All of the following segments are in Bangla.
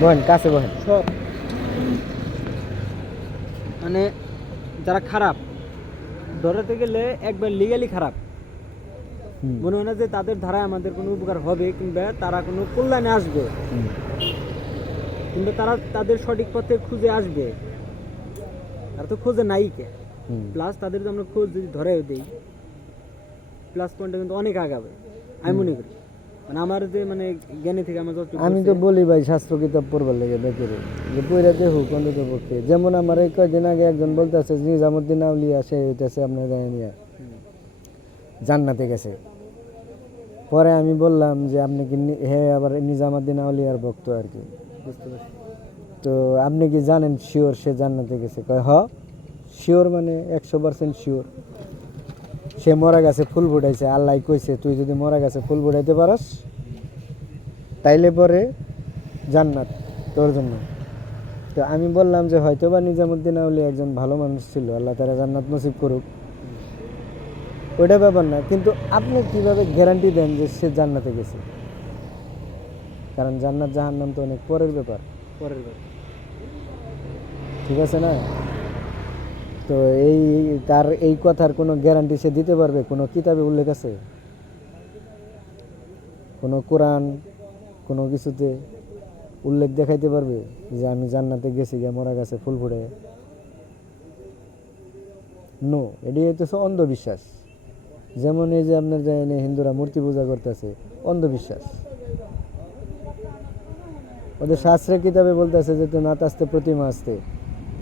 বহেন কাছে বহেন। সব মানে যারা খারাপ ধরাতে গেলে একবার লিগালি খারাপ, মনে হয় না যে তাদের ধারায় আমাদের কোনো উপকার হবে কিংবা তারা কোনো কল্যাণে আসবে, কিন্তু তারা তাদের সঠিক পথে খুঁজে আসবে, তারা তো খোঁজে নাই কে। প্লাস তাদের যদি আমরা খোঁজ যদি ধরেও দিই, প্লাস পয়েন্টটা কিন্তু অনেক আগাবে আমি মনে করি। মানে আমার যে মানে জ্ঞানী থেকে আমার যতটুকু আমি তো বলি ভাই শাস্ত্র কিতাব পড়বার লেগে বেকেরে যে পইরাতে হোক অন্তত পক্ষে। যেমন আমার এই কয়েকদিন আগে একজন বলতেছে নিজামুদ্দিন আউলিয়া, সে হইতেছে আপনার জানিয়া জান্নাতে গেছে। পরে আমি বললাম যে আপনি কি হ্যাঁ আবার নিজামুদ্দিন আউলিয়ার ভক্ত আর কি, বুঝতে পারছি। তো আপনি কি জানেন শিওর সে জান্নাতে গেছে? কয় হ শিওর, মানে 100% শিওর। সে মরা গাছে ফুল ফুটাইছে, আল্লাহ কইছে তুই যদি মরা গাছে ফুল ফুটাইতে পারস তাইলে পরে জান্নাত তোর জন্য। তো আমি বললাম যে হয়তো বা নিজামুদ্দিন আউলিয়া একজন ভালো মানুষ ছিল, আল্লাহ তারা জান্নাত নসিব করুক, ওইটা ব্যাপার না। কিন্তু আপনি কিভাবে গ্যারান্টি দেন যে সে জান্নাতে গেছে? কারণ জান্নাত জাহান্নাম তো অনেক পরের ব্যাপার, পরের বার ঠিক আছে না? তো এই তার এই কথার কোনো গ্যারান্টি সে দিতে পারবে? কোনো কিতাবে উল্লেখ আছে? কোনো কোরআন কোনো কিছুতে উল্লেখ দেখাইতে পারবে যে আমি জান্নাতে গেছি গিয়ে মরা গাছে ফুল ফুটে? নো, এটি হইতেছে অন্ধবিশ্বাস। যেমন এই যে আপনার জানেন হিন্দুরা মূর্তি পূজা করতেছে, অন্ধবিশ্বাস। ওদের শাস্ত্রে কিতাবে বলতেছে যে তো নাত আসতে প্রতিমা আসতে,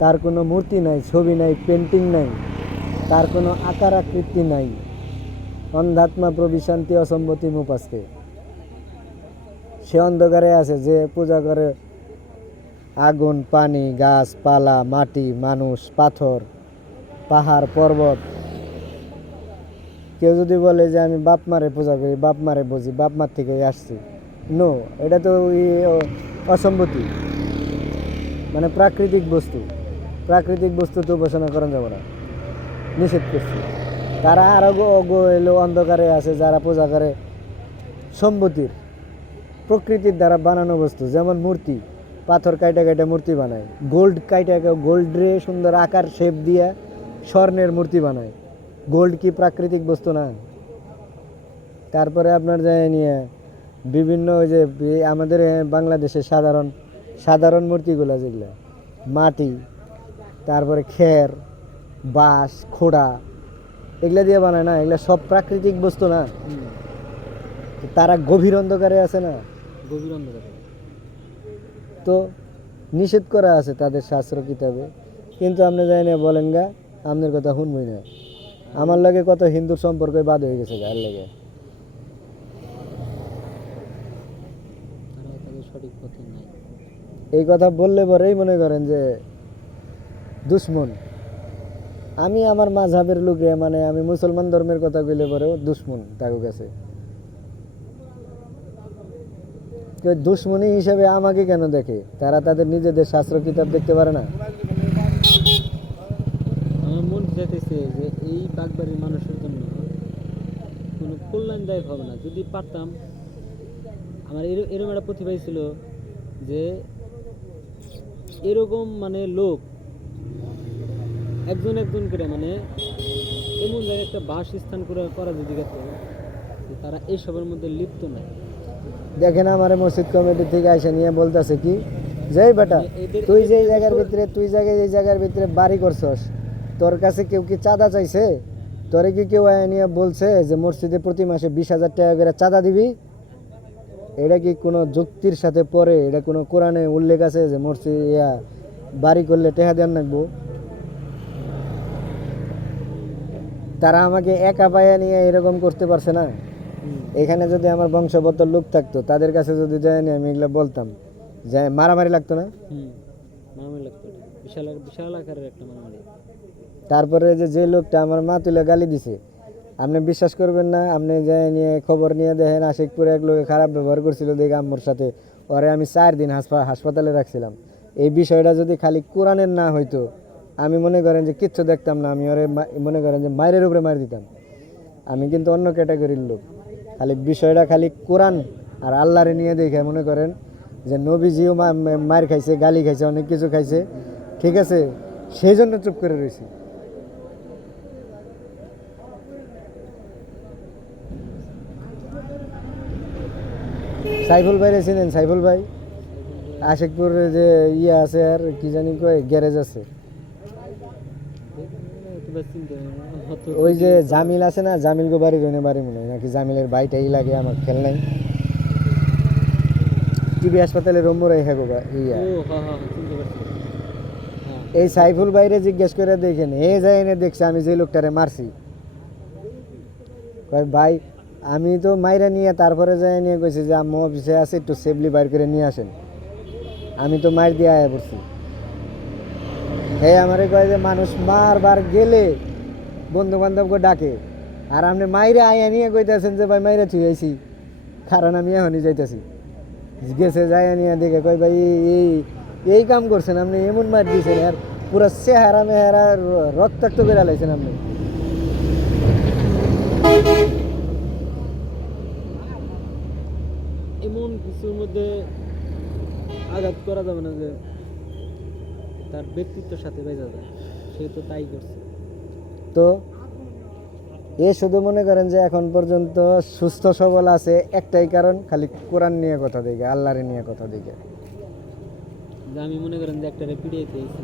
তার কোনো মূর্তি নাই, ছবি নাই, পেন্টিং নাই, তার কোনো আকার আকৃতি নাই। অন্ধাত্মা প্রবিশান্তি অসম্মতি মুপাস্তে, সে অন্ধকারে আছে। যে পূজা করে আগুন, পানি, গাছপালা, মাটি, মানুষ, পাথর, পাহাড়, পর্বত। কেউ যদি বলে যে আমি বাপ মারে পূজা করি, বাপ মারে বুঝি, বাপ মার থেকে আসছি, নো, এটা তো অসম্মতি। মানে প্রাকৃতিক বস্তু, প্রাকৃতিক বস্তু তো উপাসনা করা যাবে না, নিষেধ করছি। তারা আরো এলো অন্ধকারে আছে যারা পূজা করে সম্মতির, প্রকৃতির দ্বারা বানানো বস্তু। যেমন মূর্তি, পাথর কাইটা কাইটা মূর্তি বানায়, গোল্ড কাইটা গোল্ড রে সুন্দর আকার শেপ দিয়ে স্বর্ণের মূর্তি বানায়। গোল্ড কি প্রাকৃতিক বস্তু না? তারপরে আপনার যায় নিয়ে বিভিন্ন ওই যে আমাদের বাংলাদেশে সাধারণ সাধারণ মূর্তিগুলো যেগুলো মাটি, তারপরে খের, বাঁশ, খোড়া, এগুলা দিয়ে বানায় না, এগুলা সব প্রাকৃতিক বস্তু না? তারা গভীর অন্ধকারে আছে না? গভীর অন্ধকারে তো নিষেধ করা আছে তাদের শাস্ত্র কিতাবে, কিন্তু আপনি জানি না বলেন গা আপনার কথা শুনবই না। আমার লাগে কত হিন্দুর সম্পর্ক বাদ হয়ে গেছে গায়ের লেগে। তারা তাদের সঠিক পথে নাই। এই কথা বললে পরেই মনে করেন যে দুশ্মন। আমি আমার মাঝহাবের লোকে, মানে আমি মুসলমান ধর্মের কথা কইলে পরেও দুশ্মন তাকে কাছে। দুশ্মনী হিসাবে আমাকে কেন দেখে? তারা তাদের নিজেদের শাস্ত্র কিতাব দেখতে পারে না? আমার মন চাইতেছে যে এই বাগবাড়ির মানুষের জন্য কোনো কল্যাণদায়ক হবে না যদি পারতাম। আমার এরকম একটা প্রতিভা ছিল যে এরকম মানে লোক একজন একজন করে মানে এমন জায়গায় একটা বাসস্থান করা যদি গেত যে তারা এইসবের মধ্যে লিপ্ত নাই। দেখেন আমার মসজিদ কমিটি থেকে এসে নিয়ে বলতেছে কি যে বেটা তুই যে জায়গার ভিতরে এই জায়গার ভিতরে বাড়ি করছস, তোর কাছে কেউ কি চাঁদা চাইছে? তোরে কি কেউ নিয়ে বলছে যে মসজিদে প্রতি মাসে 20,000 টাকা করে চাঁদা দিবি? এটা কি কোনো যুক্তির সাথে পড়ে? এটা কোনো কোরআনে উল্লেখ আছে যে মসজিদ বাড়ি করলে টাকা দেন রাখবো? তারা আমাকে একা পায়া নিয়ে এরকম করতে পারছে না। এখানে যদি আমার বংশবদ্ধ লোক থাকতো, তাদের কাছে যদি যায়নি আমি এগুলো বলতাম, যে মারামারি লাগতো না? মারামারি লাগতো, বিশাল বিশাল আকারের একটা মারামারি। তারপরে যে লোকটা আমার মা তুলে গালি দিছে, আপনি বিশ্বাস করবেন না, আপনি যাই নিয়ে খবর নিয়ে দেখেন আশিকপুরে এক লোকে খারাপ ব্যবহার করছিল দেখে আম্মুর সাথে, ওরে আমি 4 দিন হাসপাতালে রাখছিলাম। এই বিষয়টা যদি খালি কোরআনের না হইতো, আমি মনে করেন যে কিচ্ছু দেখতাম না, আমি ওরে মনে করেন যে মায়ের উপরে মার দিতাম। আমি কিন্তু অন্য ক্যাটাগরির লোক, খালি বিষয়টা খালি কোরআন আর আল্লাহরে নিয়ে দেখে মনে করেন যে নবীজিও মার খাইছে, গালি খাইছে, অনেক কিছু খাইছে, ঠিক আছে, সেই জন্য চুপ করে রয়েছি। সাইফুল ভাইরে চিনেন? সাইফুল ভাই আশিকপুর যে ইয়ে আছে, আর কি জানি কয়, গ্যারেজ আছে, ওই যে জামিল আছে না, জামিল গো বাড়ি রইনে বাড়ি মনে হয়, নাকি জামিলের ভাইটাই লাগে, আমার খেল নাই। টিবি হাসপাতালে রম্বরাই হ্যাঁ গো ইয়া। এই সাইফুল ভাইরে জিজ্ঞেস করে দেখেন, এ যাই এনে দেখছে আমি যে লোকটারে মারছি, কয় ভাই আমি তো মাইরা নিয়ে তারপরে যাই নিয়ে কইছি যে আম্মু অফিসে আছে, একটু সেফলি বাইর করে নিয়ে আসেন, আমি তো মার দিয়ে আয়া পড়ছি। আমারে কয় যে মানুষ মারবার গেলে বন্ধু বান্ধবকে ডাকে, আর আপনি মাইরে আয়া নিয়ে কইতেছেন যে ভাই মাইরে থুই আইছি, কারণ আমি এখনই যাইতেছি। গেছে যায় নিয়ে দেখে কয় ভাই এই এই কাম করছেন আপনি, এমন মার দিয়েছেন, আর পুরো চেহারা মেহারা রক্তাক্ত করে লাইছেন আপনি। এমন কিছুর মধ্যে আঘাত করা যাবে না যে তার ব্যক্তিত্বের সাথে বেজা যায়, সে তো তাই করছে। তো এ শুধু মনে করেন যে এখন পর্যন্ত সুস্থ সবল আছে একটাই কারণ, খালি কোরআন নিয়ে কথা দেখে, আল্লাহরে নিয়ে কথা দেখে। যে আমি মনে করেন যে একটা পিড়িয়ে খেয়েছি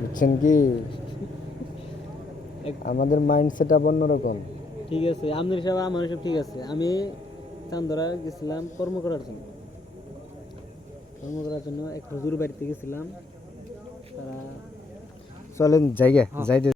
বুঝছেন কি, আমাদের মাইন্ডসেট অন্যরকম। ঠিক আছে, আপনার সব আমার সব ঠিক আছে। আমি চান্দরা গেছিলাম কর্ম করার জন্য, এক হুজুর বাড়িতে গেছিলাম। তারা চলেন জায়গা হ্যাঁ। যাইতে